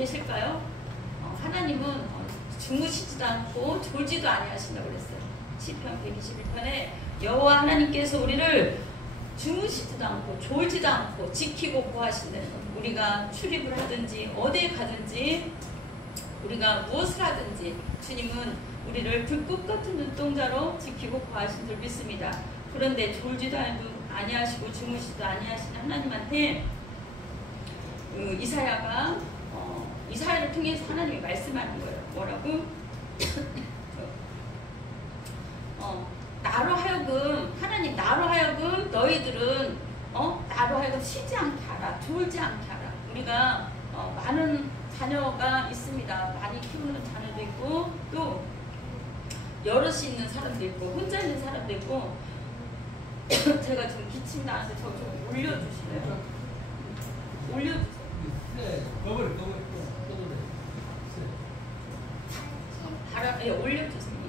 계실까요? 하나님은 주무시지도 않고 졸지도 아니하신다고 그랬어요. 시편 121편에 여호와 하나님께서 우리를 주무시지도 않고 졸지도 않고 지키고 보호하신다는 것. 우리가 출입을 하든지 어디에 가든지 우리가 무엇을 하든지 주님은 우리를 불꽃 같은 눈동자로 지키고 보호하신 줄 믿습니다. 그런데 졸지도 아니하시고 주무시지도 아니하신 하나님한테 이사야를 통해서 하나님이 말씀하는 거예요. 뭐라고? 나로 하여금 하나님 나로 하여금 너희들은 나로 하여금 쉬지 않게 하라. 졸지 않게 하라. 우리가 많은 자녀가 있습니다. 많이 키우는 자녀도 있고 또 여럿이 있는 사람도 있고 혼자 있는 사람도 있고 제가 지금 기침 나는데 저 좀 올려주실래요? 올려주세요. 네, 거울. 바람, 올려주세요.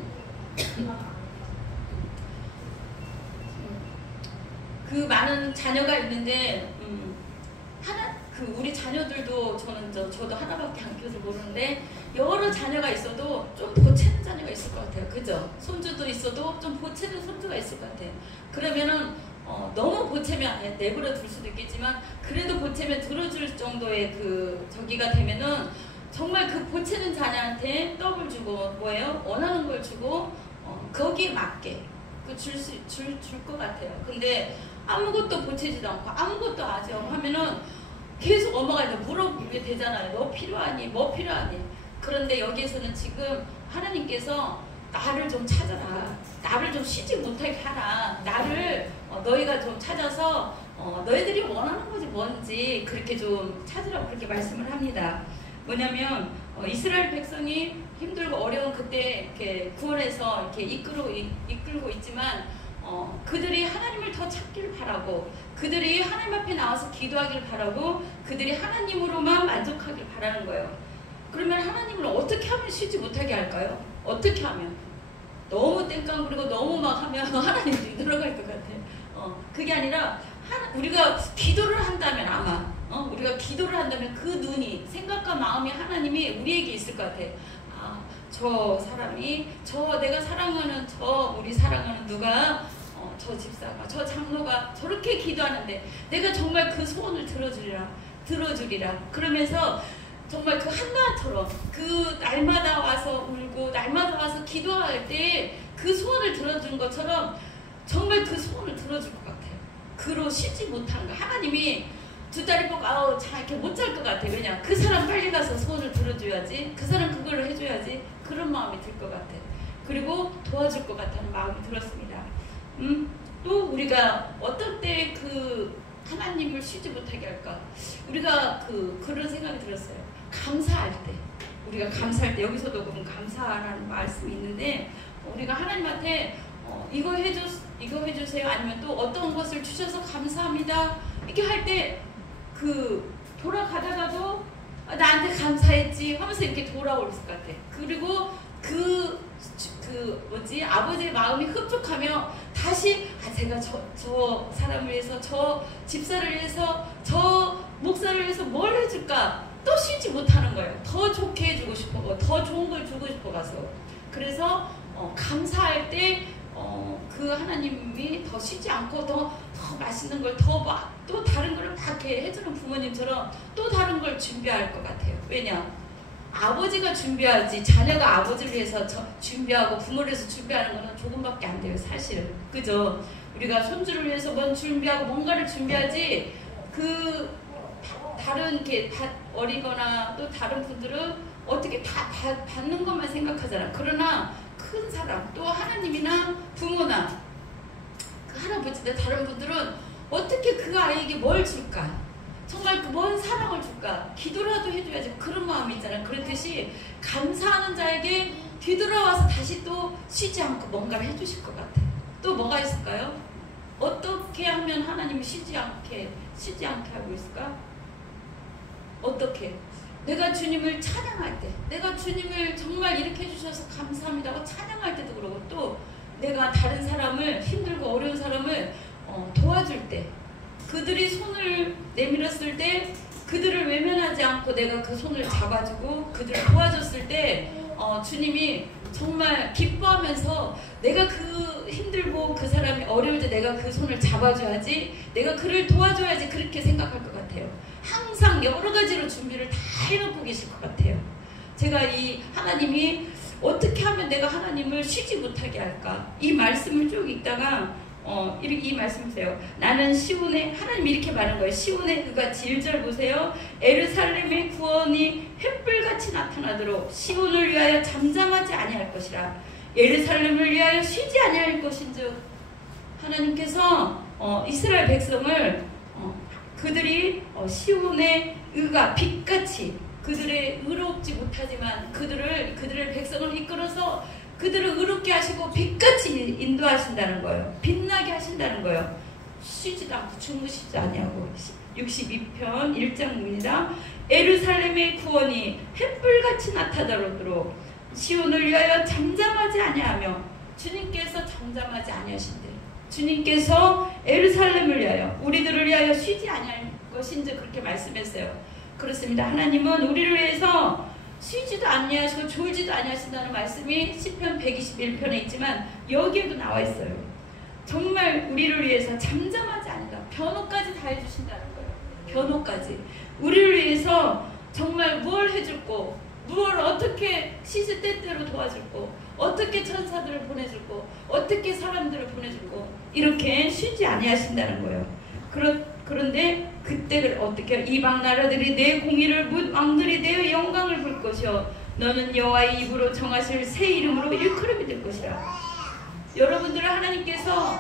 그 많은 자녀가 있는데 우리 자녀들도 저도 하나밖에 안 키워서 모르는데 여러 자녀가 있어도 좀 보채는 자녀가 있을 것 같아요. 그죠? 손주도 있어도 좀 보채는 손주가 있을 것 같아요. 그러면은 너무 보채면 내버려 둘 수도 있겠지만 그래도 보채면 들어줄 정도의 저기가 되면은 정말 그 보채는 자녀한테 떡을 주고 원하는 걸 주고 거기에 맞게 줄 것 같아요. 근데 아무것도 보채지도 않고 아무것도 하지 않고 하면은 계속 엄마가 이제 물어보게 되잖아요. 너 필요하니? 뭐 필요하니? 그런데 여기에서는 지금 하나님께서 나를 좀 찾아라. 나를 좀 쉬지 못하게 하라. 나를 너희가 좀 찾아서 너희들이 원하는 것이 뭔지 그렇게 좀 찾으라고 그렇게 말씀을 합니다. 뭐냐면 이스라엘 백성이 힘들고 어려운 그때 이렇게 구원해서 이렇게 이끌고 있지만 그들이 하나님을 더 찾기를 바라고 그들이 하나님 앞에 나와서 기도하기를 바라고 그들이 하나님으로만 만족하길 바라는 거예요. 그러면 하나님을 어떻게 하면 쉬지 못하게 할까요? 어떻게 하면? 너무 땡깡부리고 너무 막 하면 하나님이 들어갈 것 같아요. 그게 아니라 우리가 기도를 한다면 아마 우리가 기도를 한다면 그 눈이 생각과 마음이 하나님이 우리에게 있을 것 같아요. 저 사람이 내가 사랑하는 우리 사랑하는 누가 저 집사가 저 장로가 저렇게 기도하는데 내가 정말 그 소원을 들어주리라 그러면서 정말 그 한나처럼 그 날마다 와서 울고 날마다 와서 기도할 때 그 소원을 들어준 것처럼 정말 그 소원을 들어줄 것 같아요. 그로 쉬지 못한 거 하나님이 두 다리 뻗고 이렇게 못 잘 것 같아요. 왜냐 그 사람 빨리 가서 소원을 들어줘야지 그 사람 그걸 해줘야지 그런 마음이 들 것 같아요. 그리고 도와줄 것 같다는 마음이 들었습니다. 또 우리가 어떤 때 하나님을 쉬지 못하게 할까? 우리가 그런 생각이 들었어요. 감사할 때 우리가 감사할 때 여기서도 보면 감사라는 말씀이 있는데 우리가 하나님한테 이거 해주세요 아니면 또 어떤 것을 주셔서 감사합니다 이렇게 할 때 돌아가다가도 나한테 감사했지 하면서 이렇게 돌아올 것 같아. 그리고 아버지의 마음이 흡족하며 다시 제가 저 사람을 위해서 저 집사를 위해서 저 목사를 위해서 뭘 해줄까 또 쉬지 못하는 거예요. 더 좋게 해주고 싶어 더 좋은 걸 주고 싶어 가서 그래서 감사할 때 그 하나님이 더 쉬지 않고 더 맛있는 걸 또 다른 걸 막 이렇게 해주는 부모님처럼 또 다른 걸 준비할 것 같아요. 왜냐 아버지가 준비하지 자녀가 아버지를 위해서 준비하고 부모를 위해서 준비하는 거는 조금밖에 안 돼요. 사실은 그죠? 우리가 손주를 위해서 준비하고 뭔가를 준비하지 다른 이렇게 어리거나 또 다른 분들은 어떻게 다 받는 것만 생각하잖아. 그러나 큰 사람 또 하나님이나 부모나 그 할아버지나 다른 분들은 어떻게 그 아이에게 뭘 줄까? 정말 뭔 사랑을 줄까? 기도라도 해줘야지. 그런 마음이 있잖아요. 그렇듯이 감사하는 자에게 뒤돌아와서 다시 또 쉬지 않고 뭔가를 해주실 것 같아요. 또 뭐가 있을까요? 어떻게 하면 하나님이 쉬지 않게 하고 있을까? 어떻게? 내가 주님을 찬양할 때, 내가 주님을 정말 이렇게 해주셔서 감사합니다 하고 찬양할 때도 그러고 또 내가 다른 사람을 힘들고 어려운 사람을 도와줄 때 그들이 손을 내밀었을 때 그들을 외면하지 않고 내가 그 손을 잡아주고 그들을 도와줬을 때 주님이 정말 기뻐하면서 내가 그 힘들고 그 사람이 어려울 때 내가 그 손을 잡아줘야지, 내가 그를 도와줘야지, 그렇게 생각할 것 같아요. 항상 여러 가지로 준비를 다 해놓고 계실 것 같아요. 제가 이 하나님이 어떻게 하면 내가 하나님을 쉬지 못하게 할까, 이 말씀을 쭉 읽다가 이 말씀이세요. 나는 시온의, 하나님이 이렇게 말한 거예요. 시온의 그같이 1절 보세요. 에르살렘의 구원이 횃불같이 나타나도록 시온을 위하여 잠잠하지 아니할 것이라. 예루살렘을 위하여 쉬지 아니할 것인즉, 하나님께서 이스라엘 백성을 그들이 시온의 의가 빛같이, 그들의 의롭지 못하지만 그들을 백성을 이끌어서 그들을 의롭게 하시고 빛같이 인도하신다는 거예요. 빛나게 하신다는 거예요. 쉬지도 않고 주무시지 아니하고. 62편 1장입니다. 예루살렘의 구원이 횃불같이 나타나도록 시온을 위하여 잠잠하지 아니하며, 주님께서 잠잠하지 아니하신대. 주님께서 예루살렘을 위하여, 우리들을 위하여 쉬지 아니할 것인지 그렇게 말씀했어요. 그렇습니다. 하나님은 우리를 위해서 쉬지도 아니하시고 졸지도 아니하신다는 말씀이 시편 121편에 있지만 여기에도 나와 있어요. 정말 우리를 위해서 잠잠하지 않는다. 변호까지 다 해주신다는 거예요. 변호까지. 우리를 위해서 정말 무엇 해줄고, 무엇 어떻게 시즈 때때로 도와줄고, 어떻게 천사들을 보내줄고, 어떻게 사람들을 보내줄고, 이렇게 쉬지 아니하신다는 거예요. 그런데 그때를 어떻게, 이방 나라들이 내 공의를 묻 왕들이 내 영광을 볼 것이요 너는 여호와의 입으로 정하실 새 이름으로 일컬음이 될 것이라. 여러분들을 하나님께서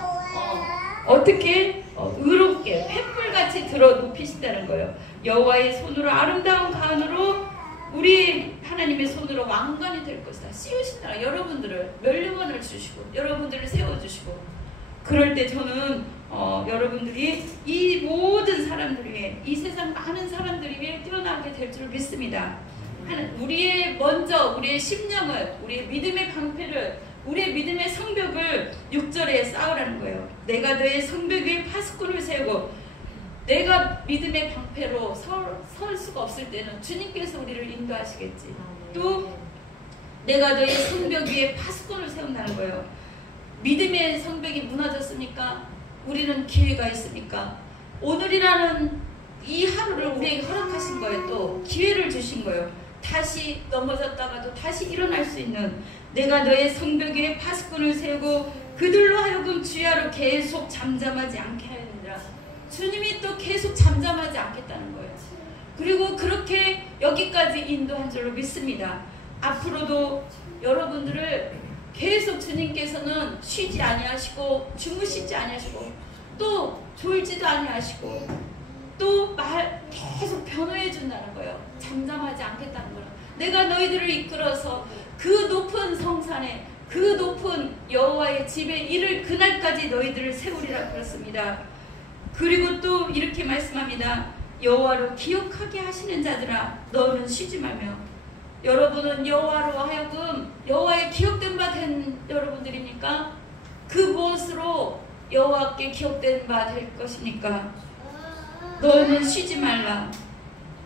어떻게 의롭게 횃불같이 들어 높이신다는 거예요. 여호와의 손으로, 아름다운 가운으로, 우리 하나님의 손으로 왕관이 될 것이다. 씌우신다. 여러분들을 멸류관을 주시고 여러분들을 세워주시고. 그럴 때 저는 여러분들이 이 모든 사람들 위해, 이 세상 많은 사람들 위해 뛰어나게 될 줄 믿습니다. 우리의 심령을, 우리의 믿음의 방패를, 우리의 믿음의 성벽을 6절에 쌓으라는 거예요. 내가 너의 성벽 위에 파수꾼을 세우고, 내가 믿음의 방패로 설 수가 없을 때는 주님께서 우리를 인도하시겠지. 또 내가 너의 성벽 위에 파수꾼을 세운다는 거예요. 믿음의 성벽이 무너졌습니까? 우리는 기회가 있습니까? 오늘이라는 이 하루를 우리에게 허락하신 거예요. 또 기회를 주신 거예요. 다시 넘어졌다가도 다시 일어날 수 있는, 내가 너의 성벽 위에 파수꾼을 세우고 그들로 하여금 주야로 계속 잠잠하지 않게 하느니라. 주님이 또 계속 잠잠하지 않겠다는 거예요. 그리고 그렇게 여기까지 인도한 줄로 믿습니다. 앞으로도 여러분들을 계속 주님께서는 쉬지 아니하시고 주무시지 아니하시고 또 졸지도 아니하시고 또 계속 변호해 준다는 거예요. 잠잠하지 않겠다는 거예요. 내가 너희들을 이끌어서 그 높은 성산에, 그 높은 여호와의 집에 이를 그날까지 너희들을 세우리라 그랬습니다. 그리고 또 이렇게 말씀합니다. 여호와로 기억하게 하시는 자들아, 너는 쉬지 말며. 여러분은 여호와로 하여금 여호와의 기억된 바 된 여러분들입니까? 그 무엇으로 여호와께 기억된 바 될 것입니까? 너는 쉬지 말라.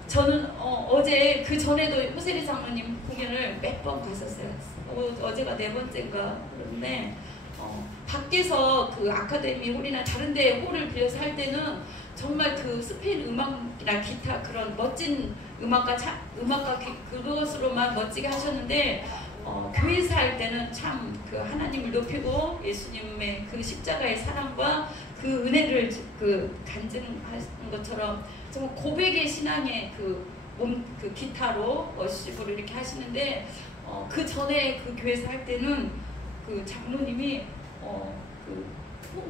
저는 어제 그 전에도 호세리 장로님 공연을 몇 번 갔었어요. 어제가 4번째인가 그런데 밖에서 그 아카데미 홀이나 다른 데 홀을 빌려서 할 때는 정말 그 스페인 음악이나 기타 그런 멋진 음악가 그것으로만 멋지게 하셨는데 교회에서 할 때는 참 그 하나님을 높이고 예수님의 그 십자가의 사랑과 그 은혜를 그 간증하는 것처럼 정말 고백의 신앙의 그 기타로 워십으로 이렇게 하시는데 그 전에 그 교회에서 할 때는 그 장로님이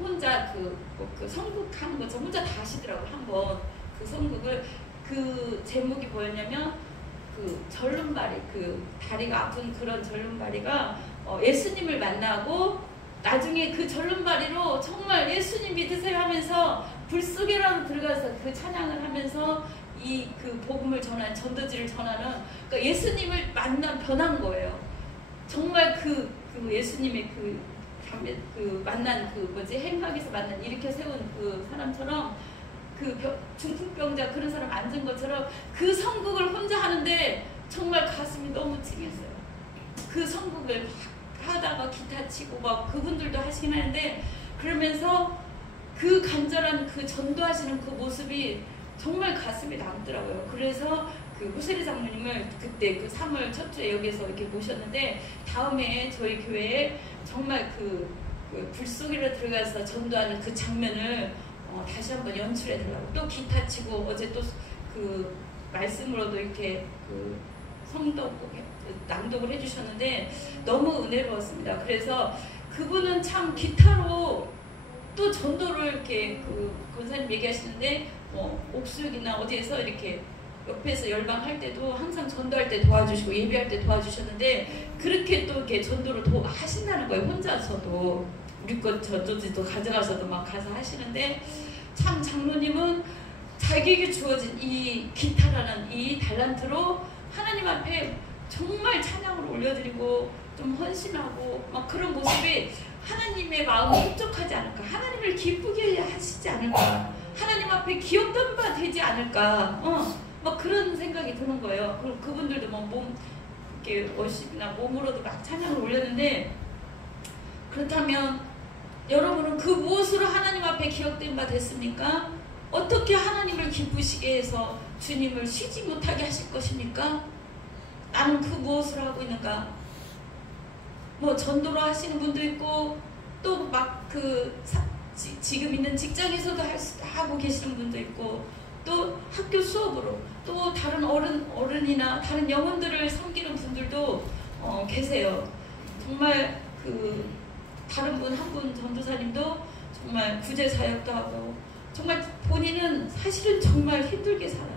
혼자 그 성극하는 것처럼 혼자 다 하시더라고요. 한번 그 성극을, 그 제목이 뭐였냐면 그 절름발이, 그 다리가 아픈 그런 절름발이가 예수님을 만나고 나중에 그 절름발이로 정말 예수님 믿으세요 하면서 불 속에라도 들어가서 그 찬양을 하면서 이 그 복음을 전도지를 전하는, 그러니까 예수님을 변한 거예요. 정말 그 예수님의 만난 행각에서 만난 일으켜 세운 그 사람처럼 중풍병자 그런 사람 앉은 것처럼 그 선곡을 혼자 하는데 정말 가슴이 너무 찡했어요. 그 선곡을 막 하다가 기타 치고 막 그분들도 하시긴 하는데 그러면서 그 간절한 그 전도하시는 그 모습이 정말 가슴에 남더라고요. 그래서 그 후세리 장로님을 그때 그 3월 첫 주에 여기서 이렇게 모셨는데 다음에 저희 교회에 정말 그 불속으로 들어가서 전도하는 그 장면을 다시 한번 연출해 달라고 또 기타 치고 어제 또 그 말씀으로도 이렇게 그 낭독을 해주셨는데 너무 은혜로웠습니다. 그래서 그분은 참 기타로 또 전도를 이렇게 그 권사님 얘기하시는데 옥수역이나 어디에서 이렇게 옆에서 열방할 때도 항상 전도할 때 도와주시고 예배할 때 도와주셨는데 그렇게 또 이렇게 전도를 하신다는 거예요. 혼자서도 우리 것 전도지도 가져가서도 막 가서 하시는데 참 장로님은 자기에게 주어진 이 기타라는 이 달란트로 하나님 앞에 정말 찬양을 올려드리고 좀 헌신하고 막 그런 모습이 하나님의 마음을 흡족하지 않을까, 하나님을 기쁘게 하시지 않을까, 하나님 앞에 기억된 바 되지 않을까, 막 그런 생각이 드는 거예요. 그리고 그분들도 뭐 이렇게 워십이나 몸으로도 막 찬양을 올렸는데 그렇다면 여러분은 그 무엇으로 하나님 앞에 기억된 바 됐습니까? 어떻게 하나님을 기쁘시게 해서 주님을 쉬지 못하게 하실 것입니까? 나는 그 무엇을 하고 있는가? 뭐 전도로 하시는 분도 있고 또 막 지금 있는 직장에서도 하고 계시는 분도 있고 또 학교 수업으로 또 다른 어른이나 다른 영혼들을 섬기는 분들도 계세요. 정말 다른 분 한 분 전도사님도 정말 구제 사역도 하고 정말 본인은 사실은 정말 힘들게 살아요.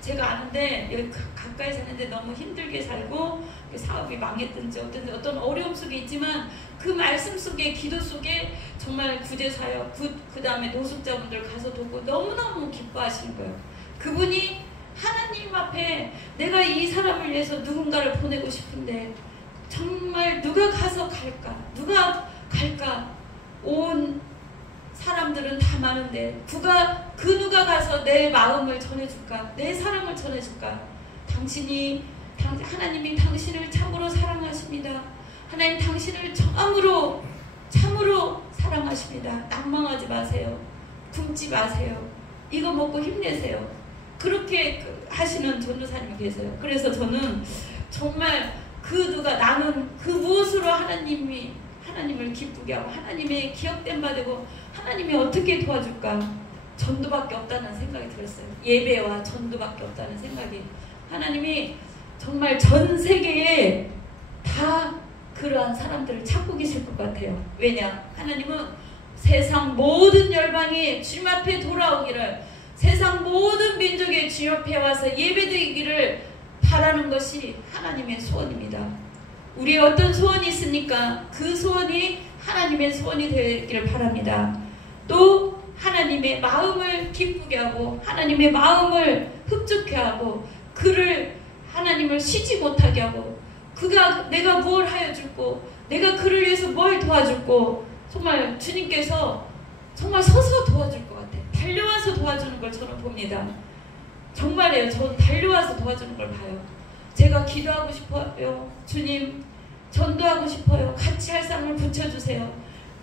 제가 아는데 여기 가까이 사는데 너무 힘들게 살고 사업이 망했든지 어떤 어려움 속에 있지만 그 말씀 속에 기도 속에 정말 구제사역 그 다음에 노숙자분들 가서 돕고 너무너무 기뻐하시는 거예요. 그분이 하나님 앞에 내가 이 사람을 위해서 누군가를 보내고 싶은데 정말 누가 가서 갈까? 누가 갈까? 온 사람들은 다 많은데 누가 가서 내 마음을 전해줄까? 내 사랑을 전해줄까? 하나님이 당신을 참으로 사랑하십니다. 하나님 당신을 참으로 사랑하십니다. 낭망하지 마세요. 굶지 마세요. 이거 먹고 힘내세요. 그렇게 하시는 전도사님이 계세요. 그래서 저는 정말 나는 그 무엇으로 하나님을 기쁘게 하고 하나님의 기억된 바 되고 하나님이 어떻게 도와줄까? 전도밖에 없다는 생각이 들었어요. 예배와 전도밖에 없다는 생각이. 하나님이 정말 전 세계에 다 그러한 사람들을 찾고 계실 것 같아요. 왜냐? 하나님은 세상 모든 열방이 주님 앞에 돌아오기를, 세상 모든 민족의 주님 앞에 와서 예배드리기를 바라는 것이 하나님의 소원입니다. 우리의 어떤 소원이 있습니까? 그 소원이 하나님의 소원이 되기를 바랍니다. 또 하나님의 마음을 기쁘게 하고 하나님의 마음을 흡족해 하고 하나님을 쉬지 못하게 하고 내가 뭘 하여 줄고 내가 그를 위해서 뭘 도와줄고 정말 주님께서 정말 서서 도와줄 것 같아요. 달려와서 도와주는 걸 저는 봅니다. 정말이에요. 저는 달려와서 도와주는 걸 봐요. 제가 기도하고 싶어요. 주님 전도하고 싶어요. 같이 할 사람을 붙여주세요.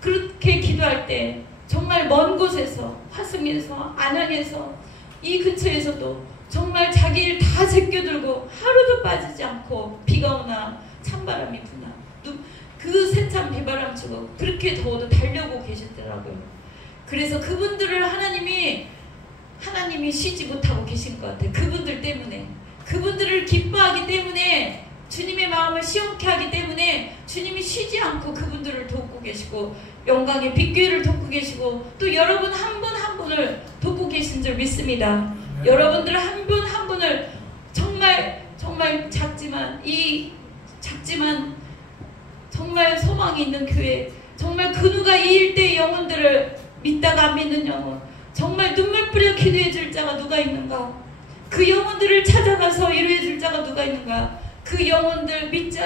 그렇게 기도할 때 정말 먼 곳에서 화성에서 안양에서 이 근처에서도 정말 자기 일 다 제껴들고 하루도 빠지지 않고 비가 오나 찬바람이 부나 그 세찬 비바람 치고 그렇게 더워도 달려오고 계시더라고요. 그래서 그분들을 하나님이 쉬지 못하고 계신 것 같아요. 그분들 때문에, 그분들을 기뻐하기 때문에, 주님의 마음을 시원케 하기 때문에 주님이 쉬지 않고 그분들을 돕고 계시고 영광의 빅교회를 돕고 계시고 또 여러분 한 분 한 분을 돕고 계신 줄 믿습니다. 여러분들 한 분 한 분을 정말 작지만 정말 소망이 있는 교회, 정말 그 누가 이 일대의 영혼들을 믿다가 안 믿는 영혼, 정말 눈물 뿌려 기도해 줄 자가 누가 있는가? 그 영혼들을 찾아가서 이루어 줄 자가 누가 있는가? 그 영혼들, 믿지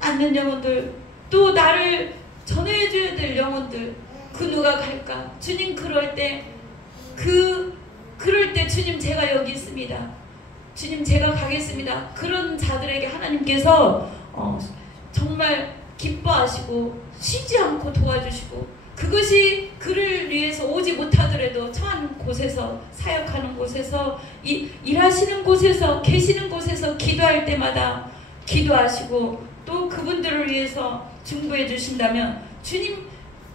않는 영혼들, 또 나를 전해줘야 될 영혼들, 그 누가 갈까? 주님 그럴 때 그럴 때 주님 제가 여기 있습니다. 주님 제가 가겠습니다. 그런 자들에게 하나님께서 정말 기뻐하시고 쉬지 않고 도와주시고, 그것이 그를 위해서 오지 못하더라도 처한 곳에서, 사역하는 곳에서, 일하시는 곳에서, 계시는 곳에서 기도할 때마다 기도하시고 또 그분들을 위해서 중보해 주신다면 주님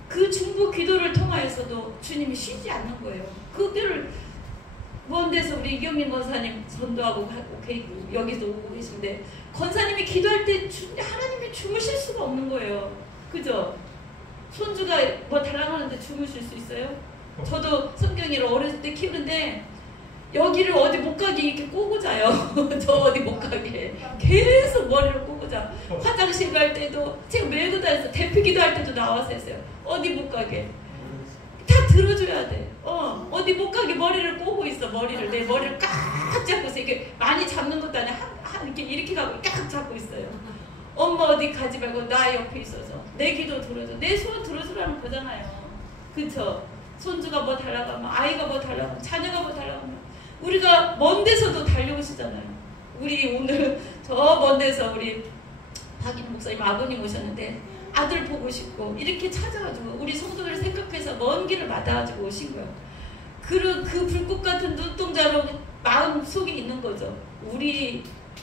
그 중보 기도를 통하여서도 주님이 쉬지 않는 거예요. 그들을 먼 데서 우리 이경민 권사님 전도하고 여기도 오고 계신데, 권사님이 기도할 때 하나님이 주무실 수가 없는 거예요. 그죠? 손주가 뭐 달랑하는데 주무실 수 있어요? 저도 성경이를 어렸을 때 키우는데 여기를 어디 못 가게 이렇게 꼬고 자요. 저 어디 못 가게 계속 머리를 꼬고 자. 화장실 갈 때도 제가 메고 다녔어. 대피기도 할 때도 나와서 했어요. 어디 못 가게 다 들어줘야 돼. 어디 못 가게 머리를 꼬고 있어. 내 머리를 꽉 잡고서 이렇게 많이 잡는 것도 아니야. 이렇게 가고 꽉 잡고 있어요. 엄마 어디 가지 말고 나 옆에 있어서 내 기도 들어줘. 내 소원 들어주라는 거잖아요. 그쵸? 손주가 뭐 달라고 하면, 아이가 뭐 달라고 하면, 자녀가 뭐 달라고 하면 우리가 먼 데서도 달려오시잖아요. 우리 오늘 저 먼 데서 우리 박인 목사님 아버님 오셨는데 아들 보고 싶고 이렇게 찾아가지고 우리 성도들 생각해서 먼 길을 받아가지고 오신 거예요. 그 불꽃 같은 눈동자로 마음 속에 있는 거죠.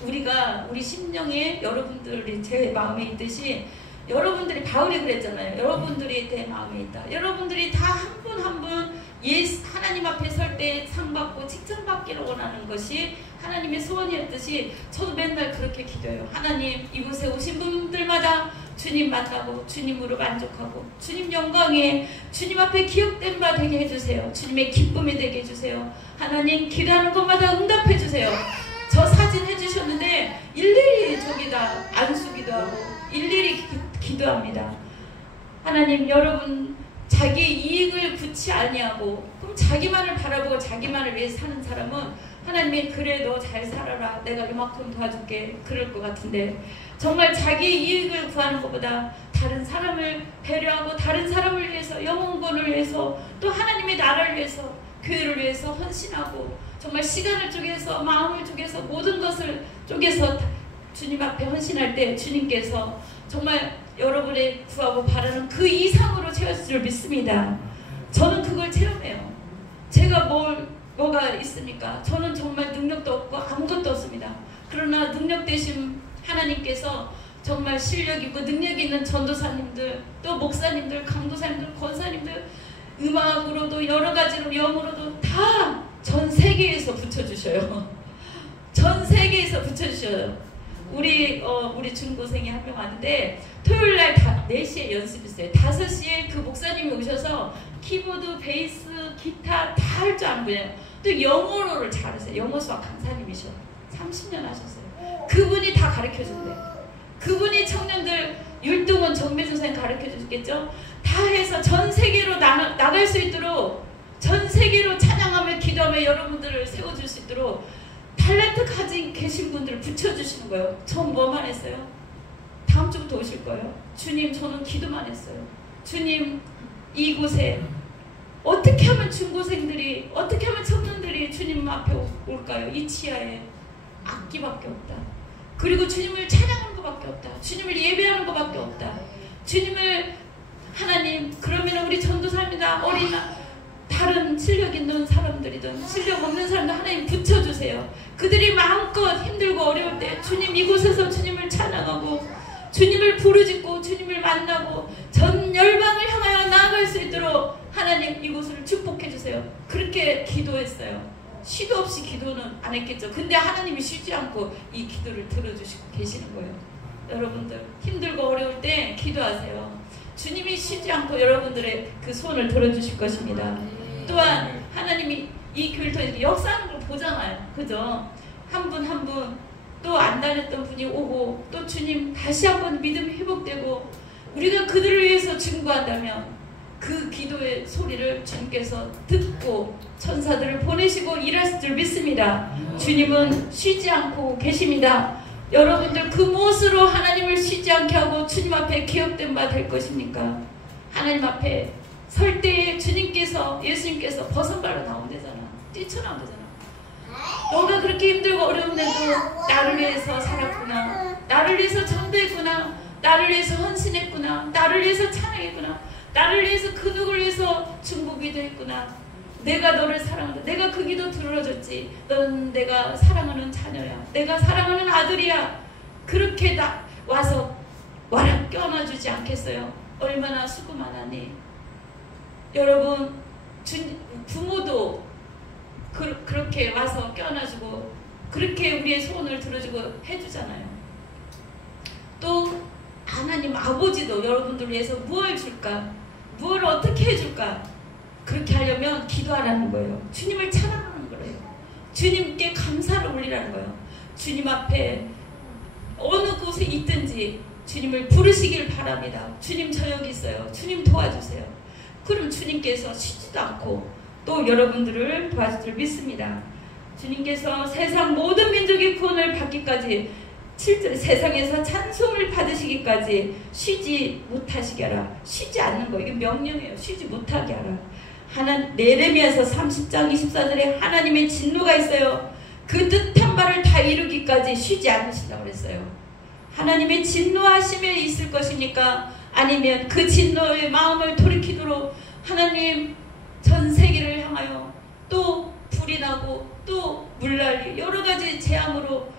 우리가 우리 심령에 여러분들이 제 마음에 있듯이, 여러분들이 바울이 그랬잖아요. 여러분들이 내 마음에 있다. 여러분들이 다 한 분 한 분 하나님 앞에 설 때 상 받고 칭찬받기를 원하는 것이 하나님의 소원이었듯이 저도 맨날 그렇게 기도해요. 하나님, 이곳에 오신 분들마다 주님 만나고 주님으로 만족하고 주님 영광에 주님 앞에 기억된 바 되게 해주세요. 주님의 기쁨이 되게 해주세요. 하나님, 기도하는 것마다 응답해 주세요. 저 사진 해주셨는데 일일이 저기다 안수기도 하고 일일이 기도합니다. 하나님, 여러분 자기 이익을 구치 아니하고 그럼 자기만을 바라보고 자기만을 위해 사는 사람은 하나님이 그래 너 잘 살아라, 내가 이만큼 도와줄게 그럴 것 같은데, 정말 자기 이익을 구하는 것보다 다른 사람을 배려하고 다른 사람을 위해서, 영혼권을 위해서, 또 하나님의 나라를 위해서, 교회를 위해서 헌신하고 정말 시간을 쪼개서 마음을 쪼개서 모든 것을 쪼개서 주님 앞에 헌신할 때 주님께서 정말 여러분의 구하고 바라는 그 이상으로 채웠을 줄 믿습니다. 저는 그걸 체험해요. 제가 뭐가 있습니까? 저는 정말 능력도 없고 아무것도 없습니다. 그러나 능력 되신 하나님께서 정말 실력 있고 능력 있는 전도사님들, 또 목사님들, 강도사님들, 권사님들, 음악으로도 여러 가지로 영으로도 다 전 세계에서 붙여주셔요. 전 세계에서 붙여주셔요. 우리 중고생이 한 명 왔는데 토요일날 4시에 연습 있어요. 5시에 그 목사님이 오셔서 키보드, 베이스, 기타 다 할 줄 아는 거예요. 또 영어를 잘하세요. 영어 수학 강사님이셔. 30년 하셨어요. 그분이 다 가르쳐준대요. 그분이 청년들 율동원 정배준 선생님 가르쳐주겠죠. 다 해서 전 세계로 나갈 수 있도록, 전 세계로 찬양하며 기도하며 여러분들을 세워줄 수 있도록 탤런트 가진 계신 분들을 붙여주시는 거예요. 전 뭐만 했어요? 다음 주부터 오실 거예요. 주님, 저는 기도만 했어요. 주님, 이곳에 어떻게 하면 중고생들이, 어떻게 하면 청년들이 주님 앞에 올까요? 이 치아에 악기밖에 없다. 그리고 주님을 찬양하는 것밖에 없다. 주님을 예배하는 것밖에 없다. 주님을, 하나님, 그러면 우리 전도사입니다. 어린아, 다른 실력 있는 사람들이든 실력 없는 사람들 하나님 붙여주세요. 그들이 마음껏 힘들고 어려울 때 주님, 이곳에서 주님을 찬양하고 주님을 부르짖고 주님을 만나고 전 열방을 향하여 나아갈 수 있도록 하나님 이곳을 축복해주세요. 그렇게 기도했어요. 쉬도 없이 기도는 안 했겠죠. 근데 하나님이 쉬지 않고 이 기도를 들어주시고 계시는 거예요. 여러분들 힘들고 어려울 때 기도하세요. 주님이 쉬지 않고 여러분들의 그 소원을 들어주실 것입니다. 또한 하나님이 이 교회를 통해서 역사하는 걸 보잖아요. 그죠? 한 분 한 분 또 안 다녔던 분이 오고 또 주님 다시 한번 믿음이 회복되고 우리가 그들을 위해서 증거한다면 그 기도의 소리를 주님께서 듣고 천사들을 보내시고 일하실 줄 믿습니다. 주님은 쉬지 않고 계십니다. 여러분들 그 무엇으로 하나님을 쉬지 않게 하고 주님 앞에 기억된 바 될 것입니까? 하나님 앞에 설 때에 주님께서, 예수님께서 버선발로 나오면 되잖아. 뛰쳐나오면 되잖아. 너가 그렇게 힘들고 어려운데도 나를 위해서 살았구나, 나를 위해서 전도했구나, 나를 위해서 헌신했구나, 나를 위해서 찬양했구나, 나를 위해서 그 누구를 위해서 중보기도 했구나, 내가 너를 사랑한다, 내가 그 기도 들어줬지, 넌 내가 사랑하는 자녀야, 내가 사랑하는 아들이야. 그렇게 와서 와라 껴안아주지 않겠어요? 얼마나 수고 많았니? 여러분, 부모도 그렇게 와서 껴안아주고 그렇게 우리의 소원을 들어주고 해주잖아요. 또 하나님 아버지도 여러분들 위해서 무엇을 줄까? 무엇을 어떻게 해줄까? 그렇게 하려면 기도하라는 거예요. 주님을 찬양하는 거예요. 주님께 감사를 올리라는 거예요. 주님 앞에 어느 곳에 있든지 주님을 부르시길 바랍니다. 주님 저 여기 있어요. 주님 도와주세요. 그럼 주님께서 쉬지도 않고 또 여러분들을 도와줄 줄 믿습니다. 주님께서 세상 모든 민족의 구원을 받기까지 7절 세상에서 찬송을 받으시기까지 쉬지 못하시게 하라. 쉬지 않는 거, 이게 명령이에요. 쉬지 못하게 하라. 예레미야서 30장 24절에 하나님의 진노가 있어요. 그 뜻한 바를 다 이루기까지 쉬지 않으신다고 그랬어요. 하나님의 진노하심에 있을 것입니까? 아니면 그 진노의 마음을 돌이키도록 하나님 전 세계를 향하여 또 불이 나고 또 물난리 여러가지 재앙으로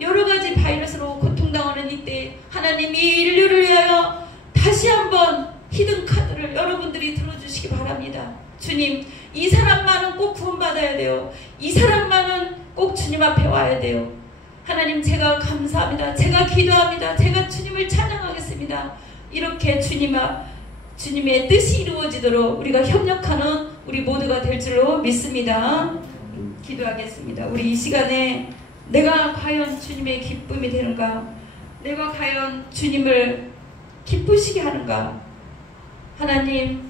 여러가지 바이러스로 고통당하는 이때 하나님이 인류를 위하여 다시 한번 히든카드를 여러분들이 들어주시기 바랍니다. 주님, 이 사람만은 꼭 구원받아야 돼요. 이 사람만은 꼭 주님 앞에 와야 돼요. 하나님, 제가 감사합니다. 제가 기도합니다. 제가 주님을 찬양하겠습니다. 이렇게 주님의 뜻이 이루어지도록 우리가 협력하는 우리 모두가 될 줄로 믿습니다. 기도하겠습니다. 우리 이 시간에 내가 과연 주님의 기쁨이 되는가? 내가 과연 주님을 기쁘시게 하는가? 하나님,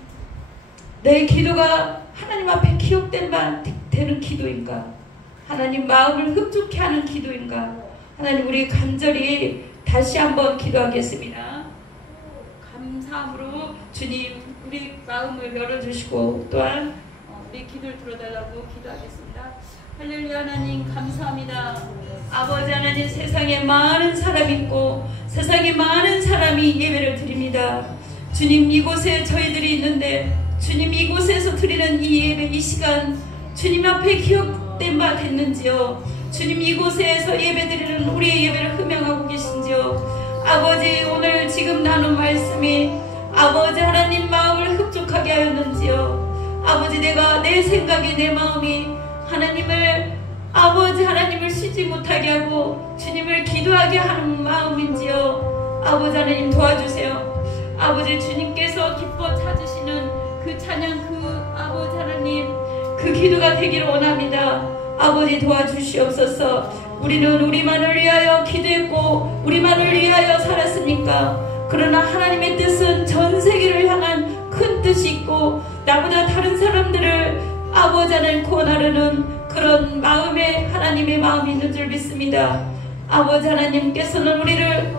내 기도가 하나님 앞에 기억된 바 되는 기도인가? 하나님 마음을 흡족해 하는 기도인가? 하나님, 우리 간절히 다시 한번 기도하겠습니다. 감사함으로 주님 우리 마음을 열어주시고 또한 우리 기도를 들어달라고 기도하겠습니다. 할렐루야. 하나님 감사합니다. 아버지 하나님, 세상에 많은 사람이 있고 세상에 많은 사람이 예배를 드립니다. 주님, 이곳에 저희들이 있는데 주님 이곳에서 드리는 이 예배, 이 시간 주님 앞에 기억된 바 됐는지요? 주님 이곳에서 예배드리는 우리의 예배를 흠양하고 계신지요? 아버지, 오늘 지금 나눈 말씀이 아버지 하나님 마음을 흡족하게 하였는지요? 아버지, 내가 내 생각이 내 마음이 하나님을 아버지 하나님을 쉬지 못하게 하고 주님을 기도하게 하는 마음인지요? 아버지 하나님 도와주세요. 아버지, 주님께서 기뻐 찾으시는 그 찬양, 그 아버지 하나님 그 기도가 되기를 원합니다. 아버지 도와주시옵소서. 우리는 우리만을 위하여 기도했고 우리만을 위하여 살았습니까? 그러나 하나님의 뜻은 전 세계를 향한 큰 뜻이 있고 나보다 다른 사람들을 아버지 하나님 구원하려는 그런 마음에 하나님의 마음이 있는 줄 믿습니다. 아버지 하나님께서는 우리를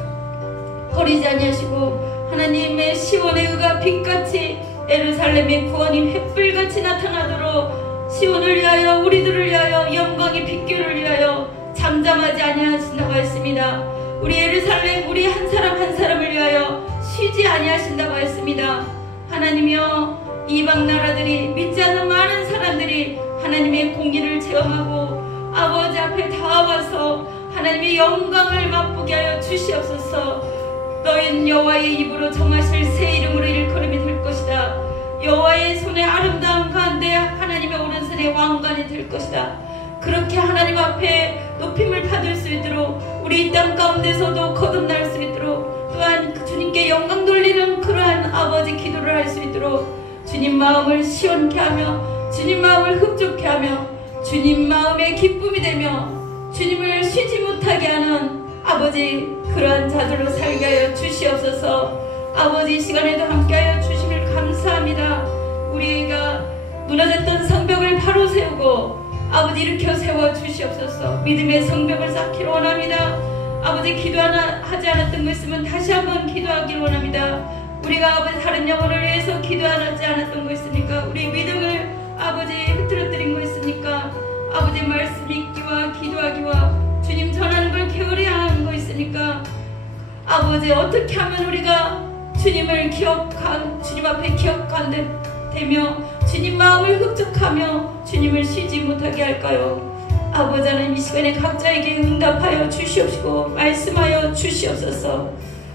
버리지 아니하시고 하나님의 시온의 의가 빛같이 예루살렘의 구원이 햇불같이 나타나도록 시온을 위하여 우리들을 위하여 영광의 빛교를 위하여 잠잠하지 아니하신다고 했습니다. 우리 예루살렘 우리 한 사람 한 사람을 위하여 쉬지 아니하신다고 했습니다. 하나님이여, 이방 나라들이 믿지 않는 많은 사람들이 하나님의 공의를 체험하고 아버지 앞에 다 와서 하나님의 영광을 맛보게 하여 주시옵소서. 너희는 여호와의 입으로 정하실 새 이름으로 일컬음이 될 것이다. 여호와의 손에 아름다운 가운데 하나님의 오른손에 왕관이 될 것이다. 그렇게 하나님 앞에 높임을 받을 수 있도록 우리 이 땅 가운데서도 거듭날 수 있도록 또한 주님께 영광 돌리는 그러한 아버지 기도를 할 수 있도록 주님 마음을 시원케 하며 주님 마음을 흡족케 하며 주님 마음에 기쁨이 되며 주님을 쉬지 못하게 하는 아버지 그러한 자들로 살게 하여 주시옵소서. 아버지, 이 시간에도 함께하여 주심을 감사합니다. 우리가 무너졌던 성벽을 바로 세우고 아버지 일으켜 세워 주시옵소서. 믿음의 성벽을 쌓기를 원합니다. 아버지, 기도 하나 하지 않았던 거 있으면 다시 한번 기도하기를 원합니다. 우리가 아버지 다른 영혼을 위해서 기도하지 않았던 거 있으니까, 우리 믿음을 아버지 흐트러뜨린 거 있으니까, 아버지 말씀 읽기와 기도하기와 주님 전하는 걸 게으리 한 거 있으니까, 아버지 어떻게 하면 우리가 주님을 주님 앞에 기억되며 주님 마음을 흡족하며 주님을 쉬지 못하게 할까요? 아버지 하나님, 이 시간에 각자에게 응답하여 주시옵시고 말씀하여 주시옵소서.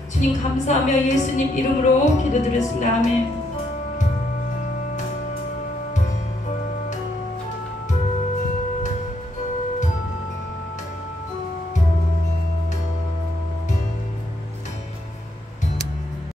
주님 감사하며 예수님 이름으로 기도드렸습니다. 아멘.